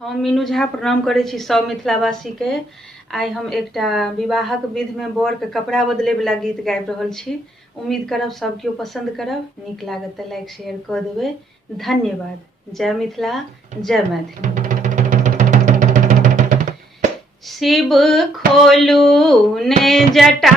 हम मीनू झा प्रणाम करै छी सब मिथिलावासी के। आइ हम एकटा विवाहक विधि में बर के कपड़ा बदले वाला गीत गाबि रहल छी। उम्मीद करब सब केओ पसंद करब, नीक लागत तऽ लाइक शेयर कऽ देबै। धन्यवाद। जय मिथिला, जय मैथिली। शिव खोलू ने जटा,